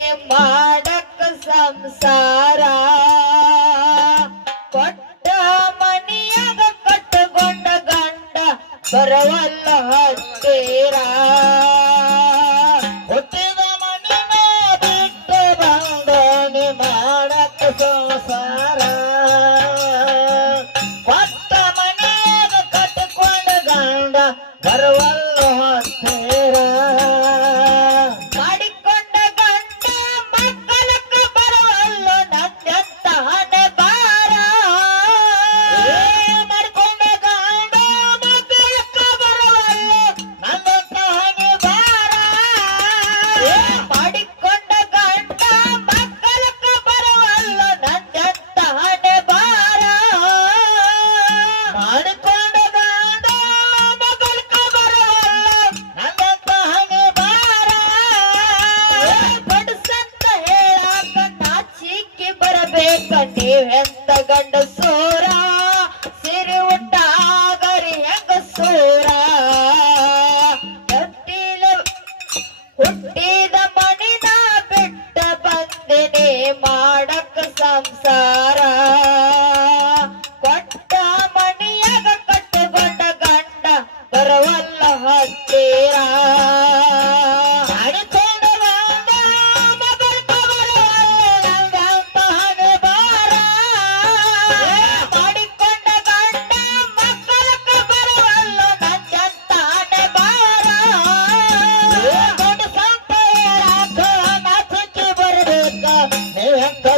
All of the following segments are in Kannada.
ಮಾಡಕ ಸಂಸಾರ ಕೊಟ್ಟ ಮನಿಯಾಗ ಕಟ್ಟಗೊಂಡ ಗಂಡ ಬರವಲ್ಲ ಹತ್ತೀರ ಹುಟ್ಟಿದ ಮನಿನ ಬಿಟ್ಟು ಬಂದನಿ ಮಾಡಕ ಸಂಸಾರ ಕೊಟ್ಟ ಮನಿಯಾಗ ಕಟ್ಟಕೊಂಡ ಗಂಡ ಬರವಲ್ಲ ಹತ್ತೀರ ನೀವೆಂತ ಗಂಡಸೂರ ಸಿರಿ ಉಟ್ಟಾಗರಿ ಹೆಂಗಸೂರ ಹುಟ್ಟಿದ ಮನಿನ ಬಿಟ್ಟ ಬಂದಿನಿ ಮಾಡಕ ಸಂಸಾರ ಕೊಟ್ಟ ಮನಿಯಾಗ ಕಟ್ಟಗೊಂಡ ಗಂಡ ಬರವಲ್ಲ ಹತ್ತೀರ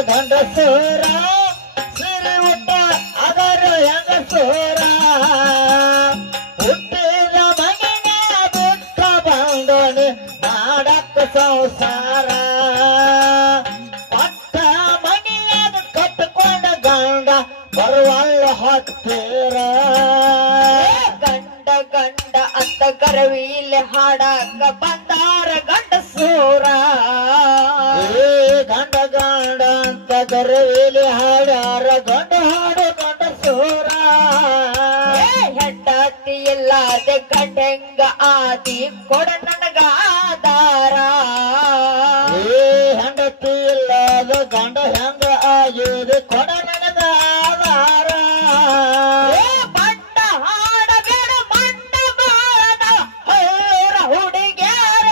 ಗಂಡಸೂರ ಸಿರಿ ಉಟ್ಟ ಅದರ ಹೆಂಗಸೂರ ಹುಟ್ಟಿದ ಮನಿನ ಬಿಟ್ಟ ಬಂದನಿ ಮಾಡಕ ಸಂಸಾರ ಕೊಟ್ಟ ಮನಿಯಾಗ ಕಟ್ಟಕೊಂಡ ಗಂಡ ಬರುವಲ್ಲ ಹತ್ತೀರ ಗಂಡ ಗಂಡ ಅಂತ ಕರವಿಲೆ ಹಾಡಕ ಬಂದಾರ ಗಂಡಸೂರ ಗಂಡ ಗಂಡ ಅಂತ ಕರವಿಲೆ ಹಾಡಾರ ಗಂಡ ಹಾಡು ಗಂಡಸೂರ ಹೆಂಡತಿ ಇಲ್ಲದೆ ಗಂಡ ಹೆಂಗ ಆದಿ ಕೊಡ ನನಗ ಆಧಾರ ಹೆಂಡತಿ ಇಲ್ಲದ ಗಂಡ ಹೆಂಗ ಆಗಿದೆ ಕೊಡ ನನಗ ಆಧಾರ ಬಣ್ಣ ಹಾಡಬೇಡ ಮಂಡ ಬಾಣ ಹೊರ ಹುಡುಗ್ಯಾರ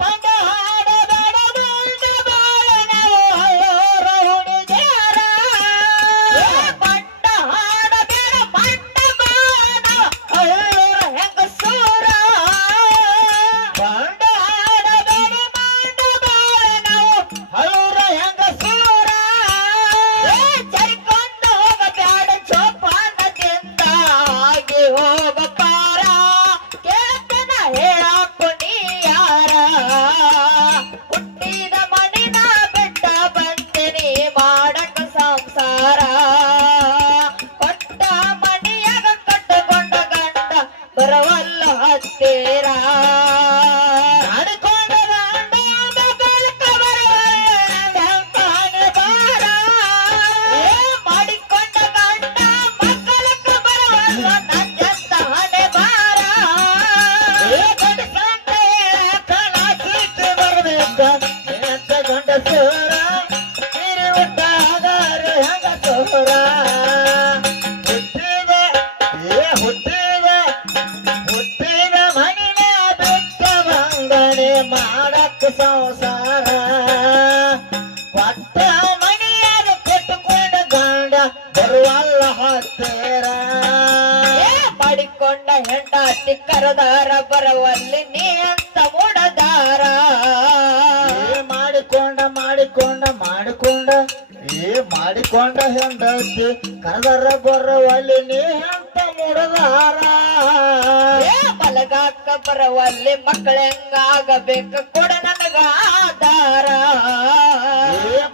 ಬಣ್ಣ ಹಾಡಬೇಡ ಮಂಡ ಬಾಣ ಹೊರ ಹುಡುಗ್ಯಾರ ಬಣ್ಣ ಹಾಡಬೇಡ ಮಂಡ ಬಾಣ ಹೊರ ಹೆಂಗಸೂರ ಬಣ್ಣ ಹಾಡಬೇಡ ಮಂಡ ಬಾಣ ಹೊರ ಹೆಂಗಸೂರ ಚರಿಕೊಂಡು ಹೋಗಬೇಡ ಚೋಪಾನದಿಂದ ಆಗಿ ಹೋಗಪಾರ ಕೇಳ್ತನ ಹೇಳಾಕು ನೀ ಯಾರ ಹುಟ್ಟಿದ ಮನಿನ ಬಿಟ್ಟ ಬಂದಿನಿ ಮಾಡಕ ಸಂಸಾರ ಕೊಟ್ಟ ಮನಿಯಾಗ ಕಟ್ಟಕೊಂಡ ಗಂಡ ಬರವಲ್ಲ ಹತ್ತೀರ ಆಡಿಕೊಂಡ ಗಂಡ ಮಗಳಕ ಬರವಲ್ಲ ಅಂತಾನೆ ಬಾರ ಮಾಡಿಕೊಂಡ ಗಂಡ ಮಕ್ಕಳಕ ಬರವಲ್ಲ ನಂಜಂತ ಹಣೆ ಬಾರ ಗಂಡಸಂತ ಕಣ ಚೀಟಿ ಬರಬೇಕ ಎಂತ ಗಂಡಸೂರ ಸಿರಿ ಉಟ್ಟಾಗಾರ ಹೆಂಗಸೂರ ಹುಟ್ಟಿದ ಹುಟ್ಟಿದ ಮನಿನ ಬಿಟ್ಟ ಬಂದನೆ ಮಾಡಕ ಸಂಸಾರ ಕೊಟ್ಟ ಮನಿಯಾಗ ಕಟ್ಟಕೊಂಡ ಗಂಡ ಬರುವಲ್ಲ ಹತ್ತೀರ ಮಾಡಿಕೊಂಡ ಹೆಂಡತಿ ಕರದಾರ ಬರವಲ್ಲಿ ನೀ ಅಂತ ಮೂಡದಾರ ಮಾಡಿಕೊಂಡ ಹೆಂಡತಿ ಕರದಾರ ಬರವಲ್ಲಿ ನೀ ಅಂತ ಮೂಡದಾರ ಮಲಗಾಕ ಬರವಲ್ಲಿ ಮಕ್ಕಳ ಹೆಂಗಾಗಬೇಕು ಕೊಡ ನನಗ ಆಧಾರ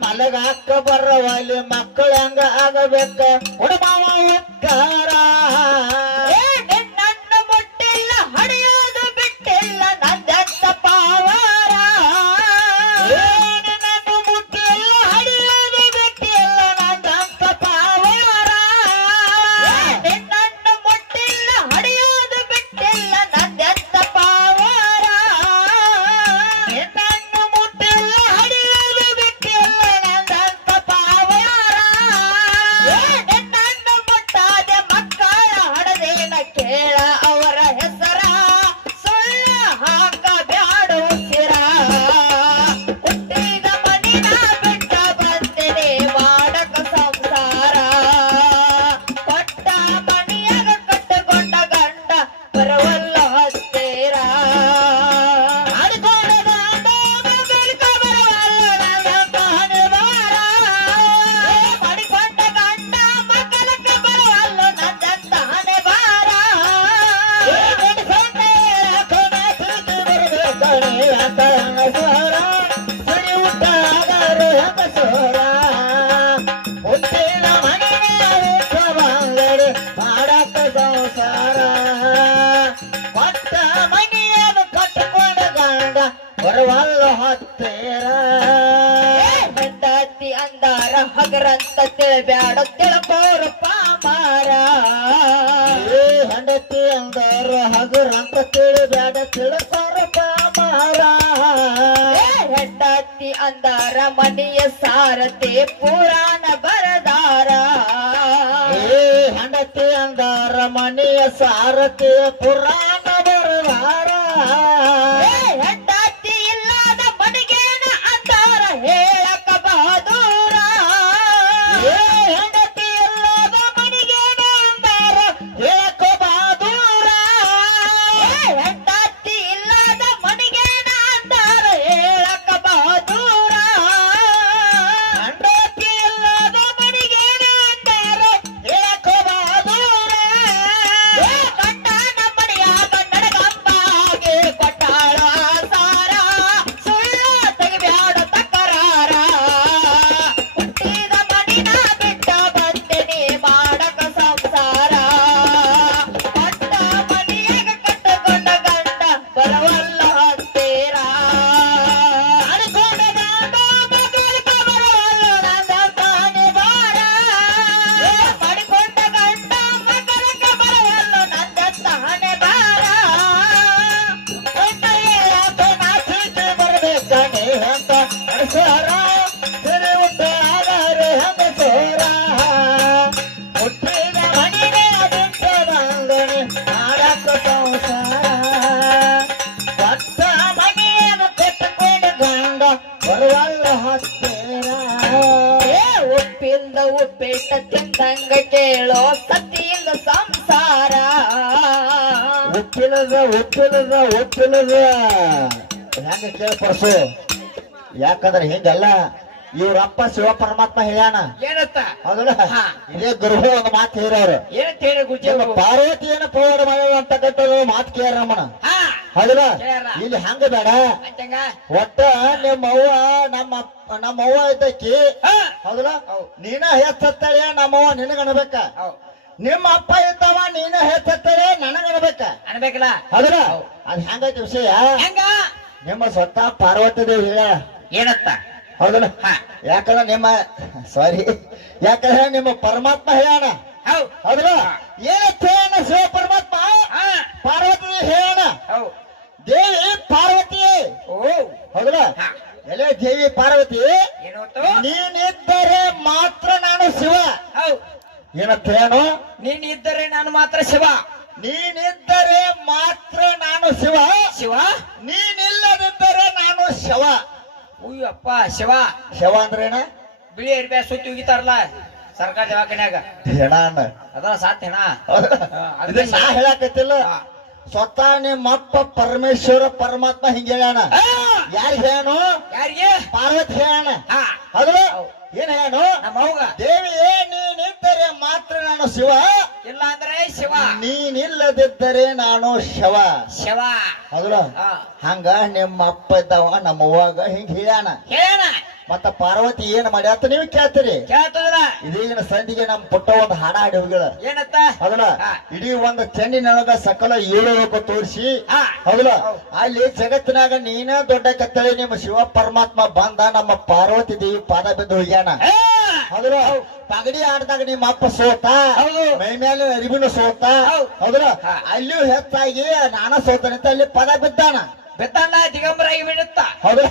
ಮಲಗಾಕ ಬರವಲ್ಲಿ ಮಕ್ಕಳ ಹೆಂಗ ಆಗಬೇಕ ಕೊಡ ಮಾವ ಉದ್ಧಾರ ನಿನ್ನನ್ನು ಮುಟ್ಟಿಲ್ಲ ಹಡಿಯೋದು ಬಿಟ್ಟಿಲ್ಲ ನಂದಂತ ಪಾವಾರ ನಿನ್ನನ್ನು ಮುಟ್ಟಿಲ್ಲ ಹಡಿಯೋದು ಬಿಟ್ಟಿಲ್ಲ ನಂದಂತ ಪಾವಾರ ನಿನ್ನನ್ನು ಮುಟ್ಟಿಲ್ಲ ಹಡಿಯೋದು ಬಿಟ್ಟಿಲ್ಲ ನಂದಂತ ಪಾವಾರ ನಿನ್ನನ್ನು ಹತ್ತೇರ ಹೆಂಡತಿ ಅಂದಾರ ಹಗರಂತ ತಿಳ್ಬ್ಯಾಡ ತಿಳ್ಕೋರ ಪಾಮಾರ ಹೆಂಡತಿ ಅಂದಾರ ಹಗರಂತ ತಿಳಿಬ್ಯಾಡ ತಿಳ್ಕೋರ ಪಾಮಾರ ಹೆಂಡತಿ ಅಂದಾರ ಮನೆಯ ಸಾರಥಿ ಪುರಾಣ ಬರದಾರ ಹೆಂಡತಿ ಅಂದಾರ ಮನೆಯ ಸಾರಥಿ ಪುರಾಣ ಬರದಾರ ಹೆಂಡತಿ ಇಲ್ಲದ ಮನೆಗೇನ ಅಂದಾರ ಹೇಳಕ ಬಹದೂರ ಹೆಂಡತಿ ಇಲ್ಲದ ಮನೆಗೇನ ಅಂದಾರ ಹೇಳಕ ಬಹದೂರ ಹೆಂಡತಿ ಇಲ್ಲದ ಮನೆಗೇನ ಅಂದಾರ ಹೇಳಕ ಬಹದೂರ ಹೆಂಡತಿ ಇಲ್ಲದ ಮನೆಗೇನ ಅಂದಾರ ಹೇಳಕ ಬಹದೂರ ಗಂಡನ ಮನೆಯ ಗಂಡನ ಗಂಬಾಗೆ ಕೊಟ್ಟಾಳ ಸಾರ ಸುಳ್ಳ ತೆಗಿಬ್ಯಾಡ ತಕರಾರ ಹುಟ್ಟಿದ ಮನಿನ ಬಿಟ್ಟ ಬಂದೆನಿ ಮಾಡಕ ಸಂಸಾರ ಕೊಟ್ಟ ಮನಿಯಾಗ ಕಟ್ಟಕೊಂಡ ಗಂಡ ಬರವಲ್ಲ ಹತ್ತೀರ ಅಡ್ಕೊಂಡ ಗಂಡ ಮಗಳಿಗೆ ಬರವಲ್ಲ ನನ್ನ ತಾನೆ ಬಾರ ಮಾಡಿಕೊಂಡ ಗಂಡ ಮಕ್ಕಳಿಗೆ ಬರವಲ್ಲ ನಂದ ತಾನೆ ಬಾರ ಅಂತ ಹೇಳಕ ನಾಚಿಕೆ ಬರ್ಬೇಕನೆ ಅಂತ ಅಣಸಾರ ಸರಿ ಉದ್ದ ಆಗರೆ ಹಂಗಸೋರ ಹುಟ್ಟಿದ ಮಣಿಗೆ ಬಿಟ್ಟ ಬಂದನೆ ಮಾಡಕ ಸಂಸಾರ ಕೊಟ್ಟ ಮನೆಯನ್ನು ಕಟ್ಟಿಕೊಂಡ ಗಂಡ ಬರುವಲ್ಲ ಹತ್ತೇರ ಉಪ್ಪಿಲ್ದ ಉಪ್ಪಿಟ್ಟ ತಿಂದಂಗ ಕೇಳೋ ಸತಿಯಿಂದ ಸಂಸಾರ ಒಪ್ಪಿಲ್ಲದ ಹೆಂಗ ಕೇಳ್ಪರ್ಸು ಯಾಕಂದ್ರೆ ಹಿಂಗಲ್ಲ ಇವ್ರಪ್ಪ ಶಿವ ಪರಮಾತ್ಮ ಹೇಳ್ಯಾನ ಏನತ್ತ ಹೌದಲ್ಲ ಹಾ. ಇದೇ ಗುರುಹ ಒಂದು ಮಾತು ಹೇಳೋರು ಏನಂತ ಹೇಳಿ ಗುಜ್ಜಿ ಪಾರ್ವತಿಯನ್ನು ಪವಾಡ ಮಾಡ್ಯಾಳ ಅಂತಕ್ಕಂಥದ್ದು ಮಾತು ಕೇಳ್ರಮ್ಮನ ಹಾ ಹೌದಲ್ಲ ಕೇಳ್ಯಾರ. ಇಲ್ಲಿ ಹಂಗ ಬೇಡ ಅಂತಂಗ ಒಟ್ಟ ನಿಮ್ಮವ್ವ ನಮ್ಮವ್ವ ಐತಕ್ಕಿ ಹೌದಲ್ಲ ಹೌದ್. ನೀನ ಹೆಚ್ಚತ್ತಾಳೆ ನಮ್ಮವ್ವ ನಿನಗ ಅನ್ಬೇಕ ಹೌದ್. ನಿಮ್ಮ ಅಪ್ಪ ಇದ್ದವ ನೀನ ಹೆಚ್ಚತ್ತಾಳೆ ನನಗ ಅನ್ಬೇಕ ಅನ್ಬೇಕಲ್ಲ ಹೌದಲ್ಲ ಹೌದ್. ಅದ್ ಹೆಂಗೈತಿ ವಿಷಯ ಹೆಂಗ ನಿಮ್ಮ ಸ್ವತಃ ಪಾರ್ವತಿ ದೇವಿ ಹೇಳ ಏನತ್ತ ಹೌದಲ್ಲ ಹಾ ಯಾಕಂದ್ರೆ ಯಾಕಂದ್ರೆ ನಿಮ್ಮ ಪರಮಾತ್ಮ ಹೇಳ್ಯಾನ ಹೌದ್ ಹೌದಲ್ಲ ಏನಂತ ಹೇಳ್ಯಾನ ಶಿವ ಪರಮಾತ್ಮ ಹಾ ಪಾರ್ವತಿ ದೇವಿ ಹೇಳ್ಯಾನ ಹೌದ್ ದೇವಿ ಪಾರ್ವತಿ ಓ ಹೌದಲ್ಲ ಹಾ ಎಲೆ ದೇವಿ ಪಾರ್ವತಿ ಏನೋತು ನೀನಿದ್ದರೆ ಮಾತ್ರ ನಾನು ಶಿವ ಹೌದ್ ಏನಂತ ಹೇಳನು ನೀನ್ ಇದ್ದರೆ ನಾನು ಮಾತ್ರ ಶಿವ ನೀನಿದ್ದರೆ ಮಾತ್ರ ನಾನು ಶಿವ ಶಿವ ನೀನಿಲ್ಲದಿದ್ದರೆ ನಾನು ಶವ ಉಯ್ಯಪ್ಪ ಶಿವ ಶವ ಅಂದ್ರೇನ ಬಿಳಿ ಅರ್ಬಿ ಸುತ್ತಿ ಹೋಗಿತಾರಲ್ಲ ಸರ್ಕಾರ ದವಾಖಾನ್ಯಾಗ ಹೆಣ ಅನ್ನ ಅದರ ಸಾತ್ ಹೆಣ ಇದನ್ನ ನಾ ಹೇಳಕತ್ತಿಲ್ಲ ಹಾ. ಸ್ವತಃ ನಿಮ್ಮಪ್ಪ ಪರಮೇಶ್ವರ ಪರಮಾತ್ಮ ಹಿಂಗ ಹೇಳ್ಯಾನ ಆ, ಯಾರು ಹೇಳ್ಯಾನು ಯಾರಿಗೆ ಪಾರ್ವತಿ ಹೇಳ್ಯಾನ ಹಾ ಹೌದು ಹೌದ್. ಏನ್ ಹೇಳ್ಯಾನು ನಮ್ಮ ಅವ್ಗ ದೇವಿಯೇ ನೀನಿದ್ದರೆ ಮಾತ್ರ ನಾನು ಶಿವ ಇಲ್ಲ ಅಂದ್ರೆ ಶಿವ ನೀನಿಲ್ಲದಿದ್ದರೆ ನಾನು ಶವ ಶಿವ ಹೌದಲ್ಲ ಹಾ ಹಂಗ ನಿಮ್ಮ ಅಪ್ಪ ಇದ್ದವ ನಮ್ಮ ಅವ್ವಾಗ ಹಿಂಗ ಹೇಳ್ಯಾನ ಹೇಳೋಣ ಮತ್ತ ಪಾರ್ವತಿ ಏನ್ ಮಾಡ್ಯಾತ ನೀವು ಕೇಳ್ತೀರಿ ಕೇಳ್ತದ್ರ ಇದೀಗಿನ ಸಂಧಿಗೆ ನಮ್ ಪುಟ್ಟ ಒಂದು ಹಾಡ ಹಾಡಿ ಹೋಗಿಳ ಏನತ್ತ ಹೌದಲ್ಲ ಹಾ. ಇಡೀ ಒಂದು ಚೆಂಡಿನೊಳಗ ಸಕಲ ಏಳು ತೋರಿಸಿ ಹಾ ಹೌದಲ್ಲ ಹೌದ್. ಅಲ್ಲಿ ಜಗತ್ತಿನಾಗ ನೀನ ದೊಡ್ಡ ಕತ್ತಳೆ ನಿಮ್ಮ ಶಿವ ಪರಮಾತ್ಮ ಬಂದ ನಮ್ಮ ಪಾರ್ವತಿ ದೇವಿ ಪಾದ ಬಿದ್ದು ಹೋಗ್ಯಾನ ಆ, ಹೌದಲ್ಲ ಪಗಡಿ ಆಡ್ದಾಗ ನಿಮ್ಮ ಅಪ್ಪ ಸೋತ ಹೌದು. ಮೈ ಮೇಲೆ ಅರಿವಿನ ಸೋತ ಹೌದ್. ಹೌದಲ್ಲ ಹಾ. ಅಲ್ಲಿಯೂ ಹೆಚ್ಚಾಗಿ ನಾನ ಸೋತನಂತ ಅಲ್ಲಿ ಪದ ಬಿದ್ದಾನ ಬೆತ್ತಣ್ಣ ದಿಗಂಬರಾಗಿ ಬಿಡುತ್ತ ಹೌದಲ್ಲ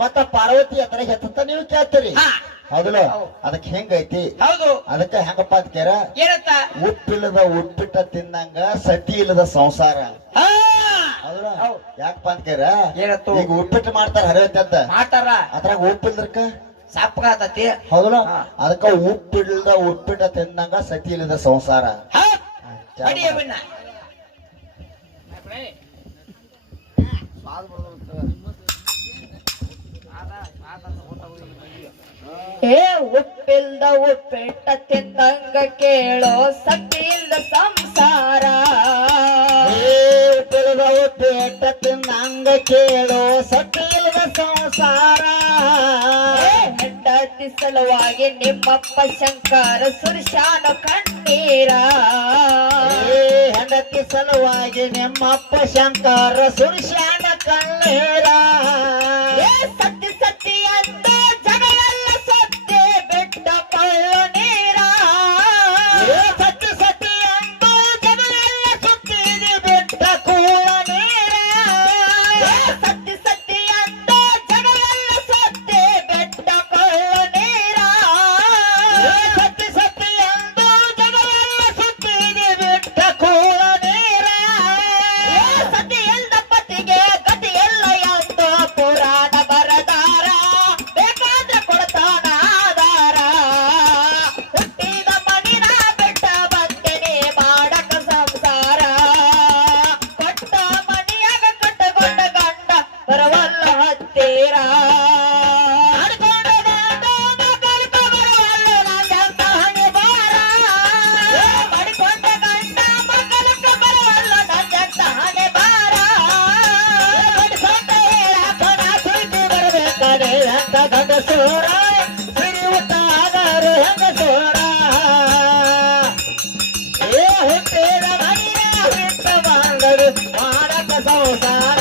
ಮತ್ತ ಪಾರ್ವತಿ ಹತ್ರ ಹೆತ್ತ ನೀವು ಕೇಳ್ತೀರಿ ಹಾ ಹೌದಲ್ಲ ಹೌದ್. ಅದಕ್ಕೆ ಹೆಂಗೈತಿ ಹೌದು ಅದಕ್ಕೆ ಹೆಂಗಪ್ಪ ಅಂತ ಕೇರ ಏನತ್ತ ಉಪ್ಪಿಲ್ಲದ ಉಪ್ಪಿಟ್ಟ ತಿನ್ನಂಗ ಸತಿ ಇಲ್ಲದ ಸಂಸಾರ ಆ, ಹೌದಲ್ಲ ಹೌದ್. ಯಾಕಪ್ಪ ಅಂತ ಕೇರ ಏನತ್ತು ಈಗ ಉಪ್ಪಿಟ್ಟು ಮಾಡ್ತಾರ ಹರಿವತ್ತೆ ಅಂತ ಮಾಡ್ತಾರ ಅದ್ರಾಗ ಉಪ್ಪಿಲ್ದಕ್ಕ ಸಪ್ಪಗಾತತಿ ಹೌದಲ್ಲ ಹಾ. ಅದಕ್ಕ ಉಪ್ಪಿಲ್ಲದ ಉಪ್ಪಿಟ್ಟ ತಿನ್ನಂಗ ಸತಿ ಇಲ್ಲದ ಸಂಸಾರ ಅಡಿಯ ಬಿಣ್ಣ ಏ ಉಪ್ಪಿಲ್ದ ಉಪ್ಪಿಟ್ಟ ತಿಂದಂಗ ಕೇಳೋ ಸತ್ತಿಲ್ದ ಸಂಸಾರ ಉಪ್ಪಿಲ್ಲದ ಉಪ್ಪಿಟ್ಟ ತಿನ್ನಂಗ ಕೇಳೋ ಸತಿ ಇಲ್ಲದ ಸಂಸಾರ ಹೆಂಡತಿ ಸಲುವಾಗಿ ನಿಮ್ಮಪ್ಪ ಶಂಕರ ಸುರ್ಶಾನ ಕಣ್ಣೀರ ಹೆಂಡತಿ ಸಲುವಾಗಿ ನಿಮ್ಮಪ್ಪ ಶಂಕರ ಸುರ್ಶ್ಯಾನ ಕಣ್ಣೀರ ಸತ್ತಿ ಸತ್ತಿ ಅಂತ ಜಗವೆಲ್ಲ ಸತ್ತಿ ಬಿಟ್ಟ ಕೊಳ್ಳು ನೀರ ಸತ್ತಿ ಸತ್ತಿ ಅಂತ ಜಗವೆಲ್ಲ ಸುತ್ತಿದೆ ಬಿಟ್ಟ ಕೂಳ ನೀರ ಸತ್ತಿ ಸತ್ತಿ ಅಂತ ಜಗವೆಲ್ಲ ಸತ್ತಿ ಬಿಟ್ಟ ಕೊಳ್ಳು ನೀರ ಸತ್ತಿ ಸತ್ತಿ ಅಂತ ಜಗವೆಲ್ಲ ಸುತ್ತಿದೆ ಬಿಟ್ಟ ಕೂಳ ನೀರ ಸತಿ ಎಲ್ಲ ಪತಿಗೆ ಗತಿ ಎಲ್ಲ ಎಂದು ಪುರಾಣ ಬರದಾರ ಬೇಕಾದ್ರೆ ಕೊಡ್ತಾನ ಆಧಾರ ಹುಟ್ಟಿದ ಮಣಿನ ಬಿಟ್ಟ ಬಂದಿನಿ ಮಾಡಕ ಸಂಸಾರ ಕೊಟ್ಟ ಮಣಿಯಾಗ ಕಟ್ಟಕೊಂಡ ಗಂಡ ಬರವಲ್ಲ ಹತ್ತೀರ ಮಾಡಿಕೊಂಡ ಗಂಡ ಮಕ್ಕಳಕ್ಕ ಬರವಲ್ಲ ನಂಜಂತ ಹಣೆ ಬಾರ ಬಡಿಸೊಂಡ ಹೇಳಕಣ ಸುಳ್ಳಿ ಬರಬೇಕಾದ್ರೆ ಅಂತ ಗಂಡಸೂರ ಸಿರಿಯುತ್ತಾದರು ಹೆಂಗಸೂರ ಹುಟ್ಟಿದ ಮನೆಯ ಬಿಟ್ಟ ಬಂದರು ಮಾಡಕ ಸಂಸಾರ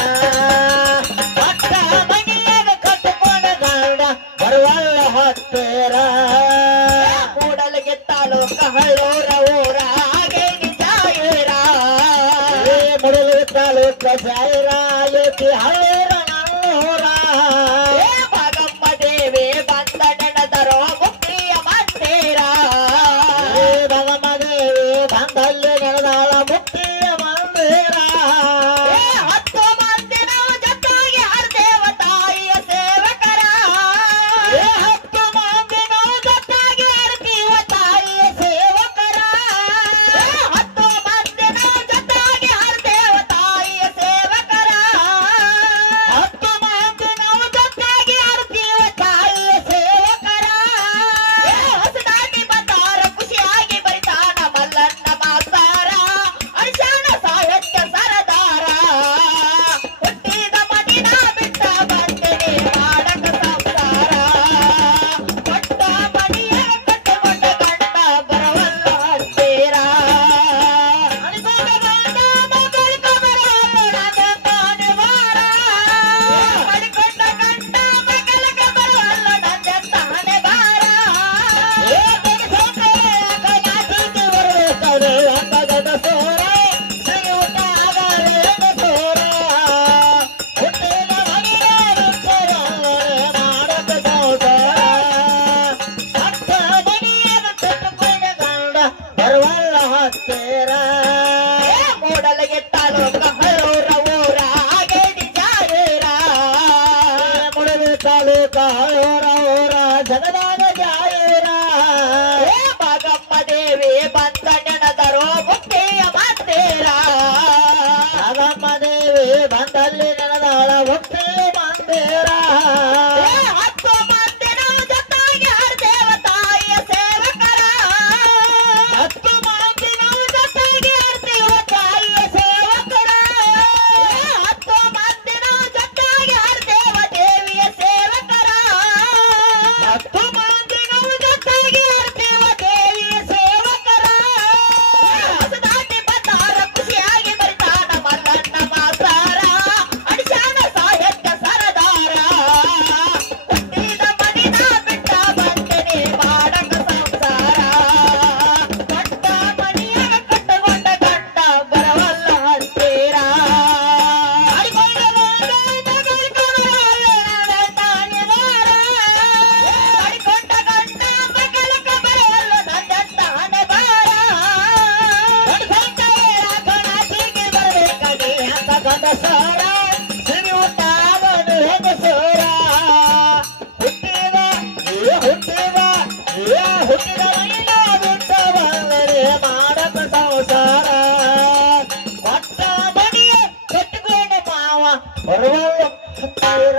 ಕೊಟ್ಟ ಮನೆಯಾಗ ಕಟ್ಟಿಕೊಂಡ ಗಂಡ ಬರುವಲ್ಲ ಹತ್ತಿರ ಕೂಡಲಿಗೆ ತಾಲೂಕ ಹಳ್ಳೂರ ಊರ ಹಾಗೆ ನಿಜಾಯಿರ ಮುಡಲಿ ತಾಲೂಕ ಜಾಯಿರ ಏತಿ ಹಳ್ಳೂರ ನನ್ನೂರ ಭಾಗಮ್ಮ ದೇವಿ ಬಂದ ನೆನೆದರೋ ಮುಕ್ತಿಯ ಮಂದಿರ ಭಾಗಮ್ಮ ದೇವಿ ಬಂದಲ್ಲಿ ನೆನೆದಾಳ ಮುಕ್ತಿಯ ಮಂದಿರ 10 ಮಂದಿ ನಾವು ಜೊತೆಗೆ ಹರಿದೇವ ತಾಯಿಯ ಸೇವಕರ 10 ಮಂದಿ ನಾವು ಜೊತೆಗೆ ಹರಿದೇವ ತಾಯಿಯ ಸೇವಕರ 10 ಮಂದಿ ನಾವು ಜೊತೆಗೆ ಹರಿದೇವ ತಾಯಿಯ ಸೇವಕರ 10 ಮಂದಿ ನಾವು ಜೊತೆಗೆ ಹರಿದೇವ ತಾಯಿಯ ಸೇವಕರ ಹೊಸದಾಗಿ ಬಂದಾರ ಖುಷಿಯಾಗಿ ಬರಿತಾನ ಮಲ್ಲಣ್ಣ ಮಾಸ್ತಾರ ಅರಿಶಾಣ ಸಾಹಿತ್ಯ ಸರದಾರ ಹುಟ್ಟಿದ ಮಡಿನ ಬಿಟ್ಟ ಬಂದಿನಿ ಮಾಡಕ ಸಂಸಾರ ಕೊಟ್ಟ ಮಡಿಯ ಕಟ್ಟಿಕೊಂಡ ಗಂಡ ಬರವಲ್ಲ ಹತ್ತೀರ ಅಣಿಕೊಂಡ ಗಂಡ ಮಗಳಿಗ ಬರವಲ್ಲ ನಂದಂತ ಹಣೆಬಾರ ಮಾಡಿಕೊಂಡ ಗಂಡ ಮಗಳಿಗ ಬರವಲ್ಲ ನಂದಂತ ಹಣೆಬಾರ ಮೂಡಲಿಗೆ ತಾಲೂಕ ಹಳ್ಳೂರ ಊರ ಹಾಗೆ ನಿಜಾಯಿರ ಮುಡಲಿ ತಾಲೂಕ ಹಳ್ಳೂರ ಊರ ಜಗದಾಗ ಜಾಯಿರ ಭಾಗಮ್ಮ ದೇವಿ ಬಂದ ನೆನೆದರೋ ಮುಕ್ತಿಯ ಮಂದಿರ ಭಾಗಮ್ಮ ದೇವಿ ಬಂದಲ್ಲಿ ನೆನೆದಾಳ ಮುಕ್ತಿಯ ಮಂದಿರ 10 ಮಂದಿ ನಾವು ಜೊತೆಗೆ ಹರಿದೇವ ತಾಯಿಯ ಸೇವಕರ 10 ಮಂದಿ ನಾವು ಜೊತೆಗೆ ಹರಿದೇವ ತಾಯಿಯ ಸೇವಕರ 10 ಮಂದಿ ನಾವು ಜೊತೆಗೆ ಹರಿದೇವ ದೇವಿಯ ಸೇವಕರ 10 ಮಂದಿ ನಾವು ಜೊತೆಗೆ ಹರಿದೇವ ದೇವಿಯ ಸೇವಕರ ಹೊಸದಾಗಿ ಬಂದಾರ ಖುಷಿಯಾಗಿ ಬರಿತಾನ ಮಲ್ಲಣ್ಣ ಮಾಸ್ತಾರ ಅಡಿಶಾಣ ಸಾಹಿತ್ಯ ಸರದಾರ ಹುಟ್ಟಿದ ಮಡಿನ ಬಿಟ್ಟ ಬಂದಿನಿ ಮಾಡಕ ಸಂಸಾರ ಕೊಟ್ಟ ಮಣಿಯಾಗ ಕಟ್ಟಿಕೊಂಡ ಗಂಡ ಬರವಲ್ಲ ಹತ್ತೀರ ಮಾಡಿಕೊಂಡ ಗಂಡ ಮಗಳಿಗ ಬರವಲ್ಲ ನಂದಂತ ಹಣೆಬಾರ ಮಾಡಿಕೊಂಡ ಗಂಡ ಮಗಳಿಗ ಬರವಲ್ಲ ನಂದಂತ ಹಣೆಬಾರ ಬಡಿಸೊಂಡ ಹೇಳಕಣ ಸುಳ್ಳಿ ಬರಬೇಕಾದ್ರೆ ಅಂತ ಗಂಡಸೂರ ಸಿರಿಯುತ್ತಾದರು ಹೆಂಗಸೂರ ಹುಟ್ಟಿದ ಮನೆಯ ಬಿಟ್ಟ ಬಂದರೆ ಮಾಡಕ ಸಂಸಾರ ಕೊಟ್ಟ ಮನೆಯ ಕಟ್ಟಿಕೊಂಡ ಮಾವ ಬರುವಲ್ಲ ಹತ್ತಿರ